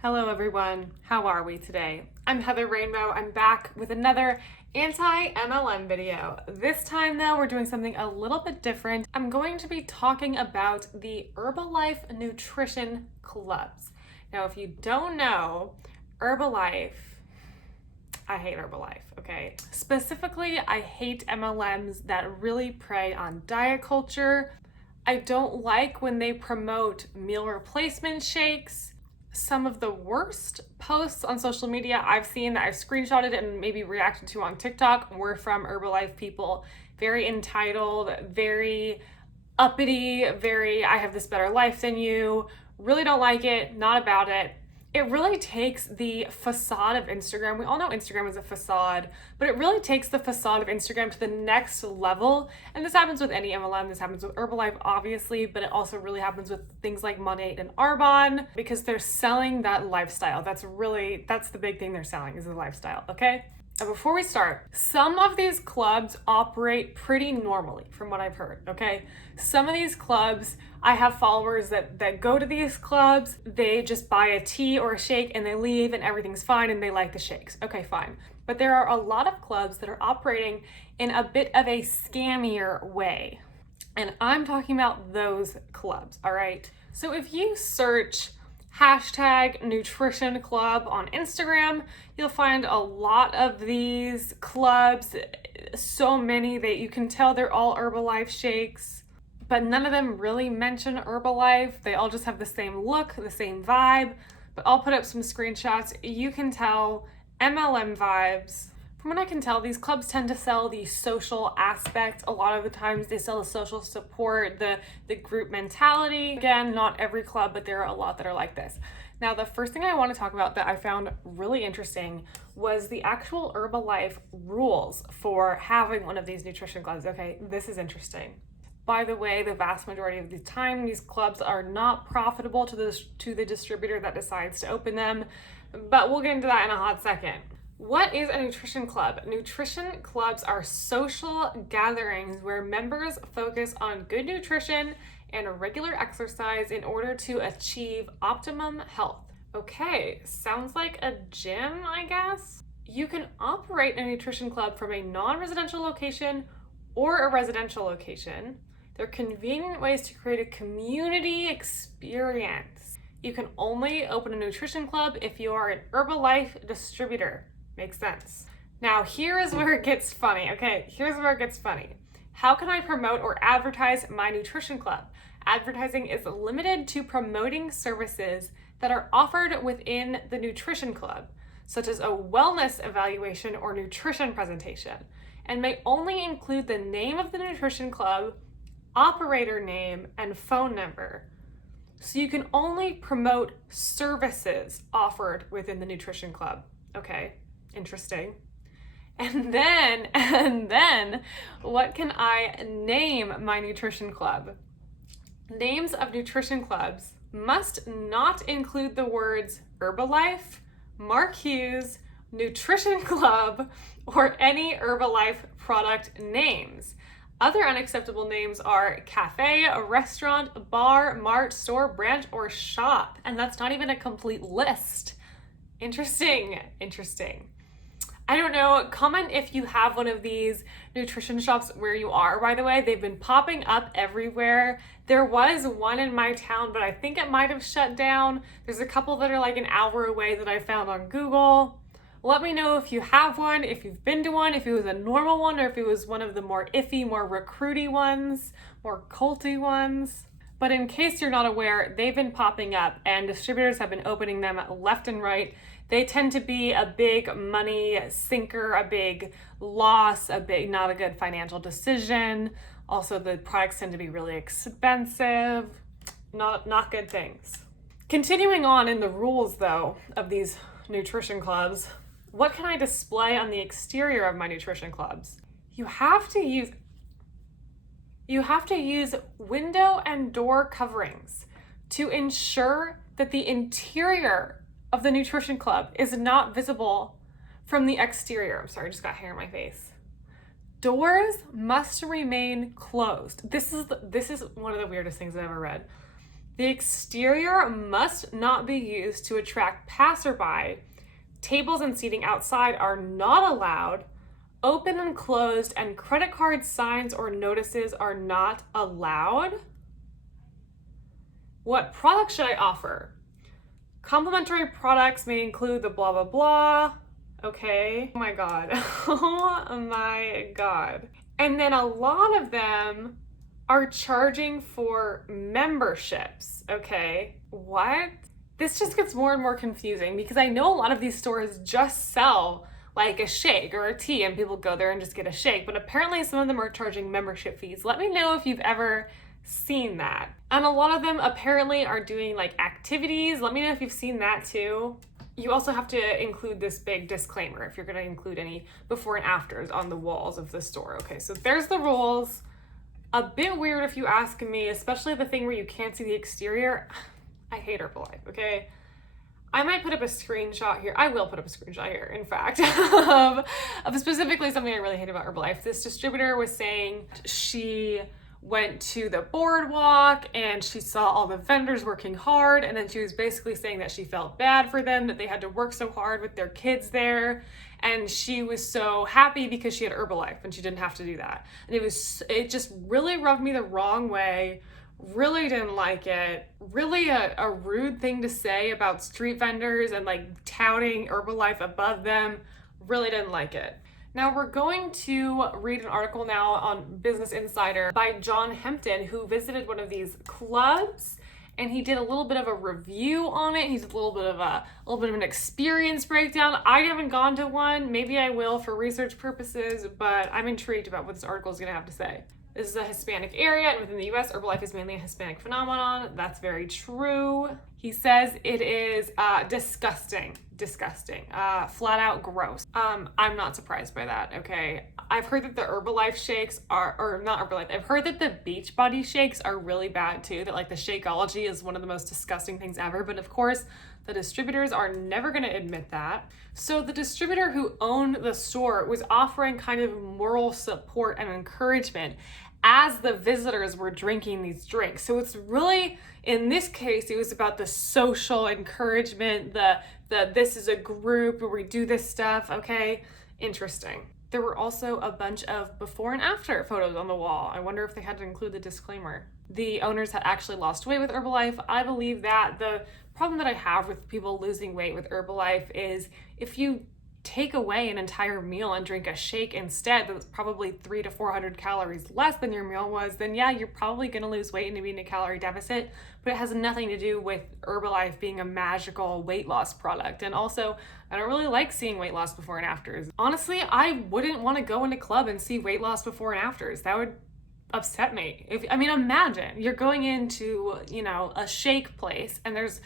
Hello everyone, how are we today? I'm Heather Rainbow. I'm back with another anti-MLM video. This time though, we're doing something a little bit different. I'm going to be talking about the Herbalife nutrition clubs. Now, if you don't know, Herbalife, I hate Herbalife, okay? Specifically, I hate MLMs that really prey on diet culture. I don't like when they promote meal replacement shakes. Some of the worst posts on social media I've seen that I've screenshotted and maybe reacted to on TikTok were from Herbalife people. Very entitled, very uppity, very, I have this better life than you. Really don't like it, not about it. It really takes the facade of Instagram. We all know Instagram is a facade, but it really takes the facade of Instagram to the next level. And this happens with any MLM. This happens with Herbalife, obviously, but it also really happens with things like Monat and Arbonne because they're selling that lifestyle. That's the big thing they're selling is the lifestyle, okay? And before we start, some of these clubs operate pretty normally from what I've heard, okay? Some of these clubs, I have followers that go to these clubs, they just buy a tea or a shake and they leave and everything's fine and they like the shakes. Okay, fine. But there are a lot of clubs that are operating in a bit of a scammier way. And I'm talking about those clubs, all right? So if you search #nutrition club on Instagram, you'll find a lot of these clubs, so many that you can tell they're all Herbalife shakes, but none of them really mention Herbalife. They all just have the same look, the same vibe, but I'll put up some screenshots. You can tell MLM vibes. From what I can tell, these clubs tend to sell the social aspect. A lot of the times they sell the social support, the group mentality. Again, not every club, but there are a lot that are like this. Now, the first thing I want to talk about that I found really interesting was the actual Herbalife rules for having one of these nutrition clubs. Okay, this is interesting. By the way, the vast majority of the time, these clubs are not profitable to the distributor that decides to open them, but we'll get into that in a hot second. What is a nutrition club? Nutrition clubs are social gatherings where members focus on good nutrition and regular exercise in order to achieve optimum health. Okay, sounds like a gym, I guess? You can operate a nutrition club from a non-residential location or a residential location. They're convenient ways to create a community experience. You can only open a nutrition club if you are an Herbalife distributor. Makes sense. Now, here is where it gets funny. Okay, here's where it gets funny. How can I promote or advertise my nutrition club? Advertising is limited to promoting services that are offered within the nutrition club, such as a wellness evaluation or nutrition presentation, and may only include the name of the nutrition club, operator name, and phone number. So you can only promote services offered within the nutrition club. Okay. Interesting. And then, what can I name my nutrition club? Names of nutrition clubs must not include the words Herbalife, Mark Hughes, Nutrition Club, or any Herbalife product names. Other unacceptable names are cafe, a restaurant, bar, mart, store, branch, or shop. And that's not even a complete list. Interesting. I don't know, comment if you have one of these nutrition shops where you are, by the way. They've been popping up everywhere. There was one in my town, but I think it might have shut down. There's a couple that are like an hour away that I found on Google. Let me know if you have one, if you've been to one, if it was a normal one, or if it was one of the more iffy, more recruity ones, more culty ones. But in case you're not aware, they've been popping up and distributors have been opening them left and right. They tend to be a big money sinker, a big loss, not a good financial decision. Also, the products tend to be really expensive. Not good things. Continuing on in the rules, though, of these nutrition clubs, what can I display on the exterior of my nutrition clubs? You have to use window and door coverings to ensure that the interior of the nutrition club is not visible from the exterior. I'm sorry, I just got hair in my face. Doors must remain closed. This is one of the weirdest things I've ever read. The exterior must not be used to attract passerby. Tables and seating outside are not allowed. Open and closed and credit card signs or notices are not allowed. What products should I offer? Complimentary products may include the blah, blah, blah. Okay. Oh my God. Oh my God. And then a lot of them are charging for memberships. Okay. What? This just gets more and more confusing because I know a lot of these stores just sell like a shake or a tea and people go there and just get a shake, but apparently some of them are charging membership fees. Let me know if you've ever seen that. And a lot of them apparently are doing like activities. Let me know if you've seen that too. You also have to include this big disclaimer if you're going to include any before and afters on the walls of the store. Okay, so there's the rules. A bit weird if you ask me, especially the thing where you can't see the exterior. I hate Herbalife, okay? I might put up a screenshot here. I will put up a screenshot here, in fact, of specifically something I really hate about Herbalife. This distributor was saying she went to the boardwalk and she saw all the vendors working hard, and then she was basically saying that she felt bad for them, that they had to work so hard with their kids there, and she was so happy because she had Herbalife and she didn't have to do that. And it just really rubbed me the wrong way. Really didn't like it. Really a rude thing to say about street vendors and like touting Herbalife above them. Really didn't like it. Now we're going to read an article now on Business Insider by John Hempton, who visited one of these clubs, and he did a little bit of a review on it. He's a little bit of an experience breakdown. I haven't gone to one. Maybe I will for research purposes, but I'm intrigued about what this article is going to have to say. This is a Hispanic area, and within the US, Herbalife is mainly a Hispanic phenomenon. That's very true. He says it is disgusting, flat out gross. I'm not surprised by that, okay? I've heard that the Herbalife shakes or not Herbalife, I've heard that the Beachbody shakes are really bad too, that like the Shakeology is one of the most disgusting things ever, but of course, the distributors are never gonna admit that. So the distributor who owned the store was offering kind of moral support and encouragement as the visitors were drinking these drinks. So it's really, in this case, it was about the social encouragement, the this is a group where we do this stuff, okay? Interesting. There were also a bunch of before and after photos on the wall. I wonder if they had to include the disclaimer. The owners had actually lost weight with Herbalife. I believe that the problem that I have with people losing weight with Herbalife is if you take away an entire meal and drink a shake instead that's probably 300 to 400 calories less than your meal was, then yeah, you're probably going to lose weight and be in a calorie deficit, but it has nothing to do with Herbalife being a magical weight loss product. And also, I don't really like seeing weight loss before and afters. Honestly, I wouldn't want to go in a club and see weight loss before and afters. That would upset me. Imagine you're going into, a shake place and there's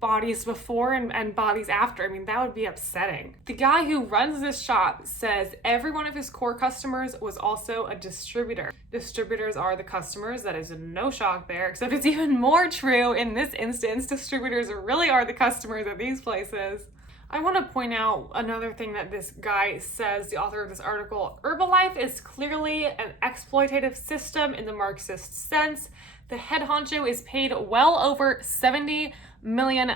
bodies before and bodies after. That would be upsetting. The guy who runs this shop says every one of his core customers was also a distributor. Distributors are the customers. That is no shock there, except it's even more true in this instance. Distributors really are the customers at these places. I want to point out another thing that this guy says, the author of this article. Herbalife is clearly an exploitative system in the Marxist sense. The head honcho is paid well over $70 million,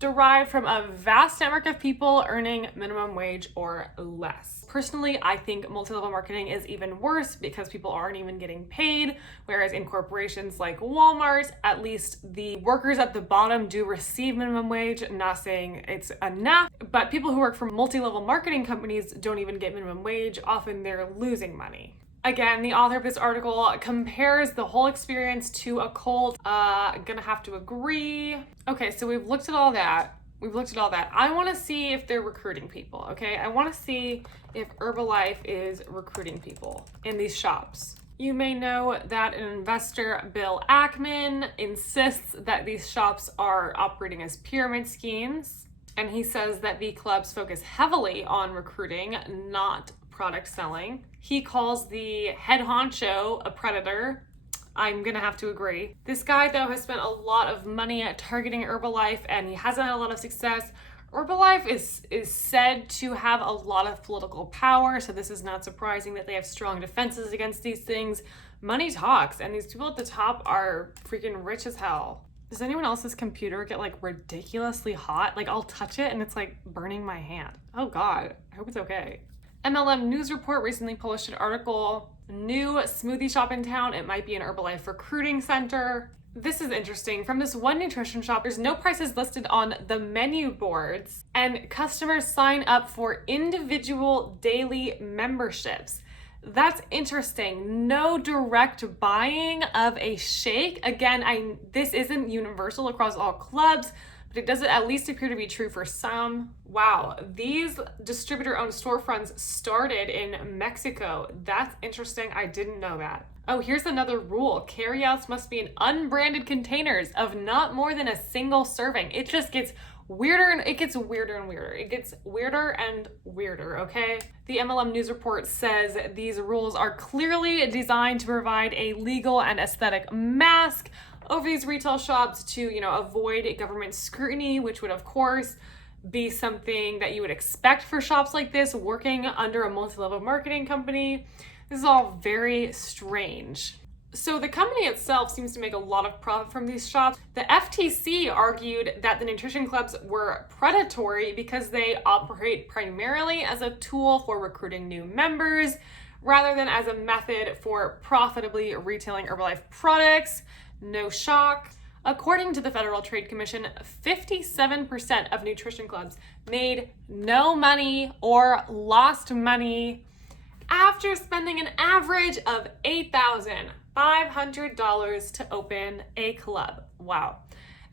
derived from a vast network of people earning minimum wage or less. Personally, I think multi-level marketing is even worse because people aren't even getting paid, whereas in corporations like Walmart, at least the workers at the bottom do receive minimum wage. I'm not saying it's enough, but people who work for multi-level marketing companies don't even get minimum wage. Often they're losing money. Again, the author of this article compares the whole experience to a cult. Gonna have to agree. Okay, so we've looked at all that. I want to see if they're recruiting people, okay? I want to see if Herbalife is recruiting people in these shops. You may know that an investor, Bill Ackman, insists that these shops are operating as pyramid schemes. And he says that the clubs focus heavily on recruiting, not product selling. He calls the head honcho a predator. I'm gonna have to agree. This guy, though, has spent a lot of money at targeting Herbalife and he hasn't had a lot of success. Herbalife is said to have a lot of political power, so this is not surprising that they have strong defenses against these things. Money talks, and these people at the top are freaking rich as hell. Does anyone else's computer get like ridiculously hot? Like I'll touch it and it's like burning my hand. Oh God, I hope it's okay. MLM News Report recently published an article, new smoothie shop in town. It might be an Herbalife recruiting center. This is interesting. From this one nutrition shop, there's no prices listed on the menu boards, and customers sign up for individual daily memberships. That's interesting. No direct buying of a shake. Again, this isn't universal across all clubs, but it does at least appear to be true for some. Wow, these distributor-owned storefronts started in Mexico. That's interesting. I didn't know that. Oh, here's another rule. Carryouts must be in unbranded containers of not more than a single serving. It just gets weirder and it gets weirder and weirder. It gets weirder and weirder, okay? The MLM News Report says these rules are clearly designed to provide a legal and aesthetic mask over these retail shops to, avoid government scrutiny, which would of course be something that you would expect for shops like this working under a multi-level marketing company. This is all very strange. So the company itself seems to make a lot of profit from these shops. The FTC argued that the nutrition clubs were predatory because they operate primarily as a tool for recruiting new members rather than as a method for profitably retailing Herbalife products. No shock. According to the Federal Trade Commission, 57% of nutrition clubs made no money or lost money after spending an average of $8,500 to open a club. Wow.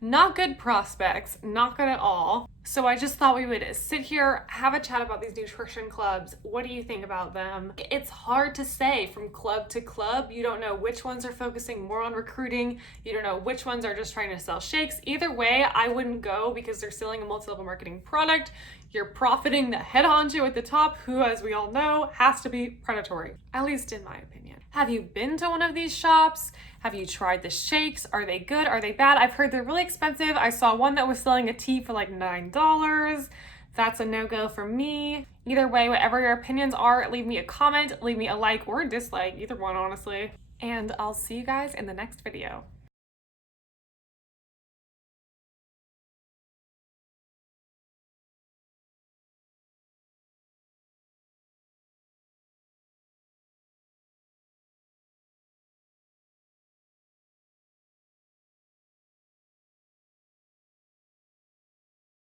Not good prospects, not good at all. So I just thought we would sit here, have a chat about these nutrition clubs. What do you think about them? It's hard to say from club to club. You don't know which ones are focusing more on recruiting. You don't know which ones are just trying to sell shakes. Either way, I wouldn't go because they're selling a multi-level marketing product. You're profiting the head honcho at the top, who, as we all know, has to be predatory, at least in my opinion. Have you been to one of these shops? Have you tried the shakes? Are they good? Are they bad? I've heard they're really expensive. I saw one that was selling a tea for like $9. That's a no-go for me. Either way, whatever your opinions are, leave me a comment, leave me a like or a dislike, either one honestly. And I'll see you guys in the next video.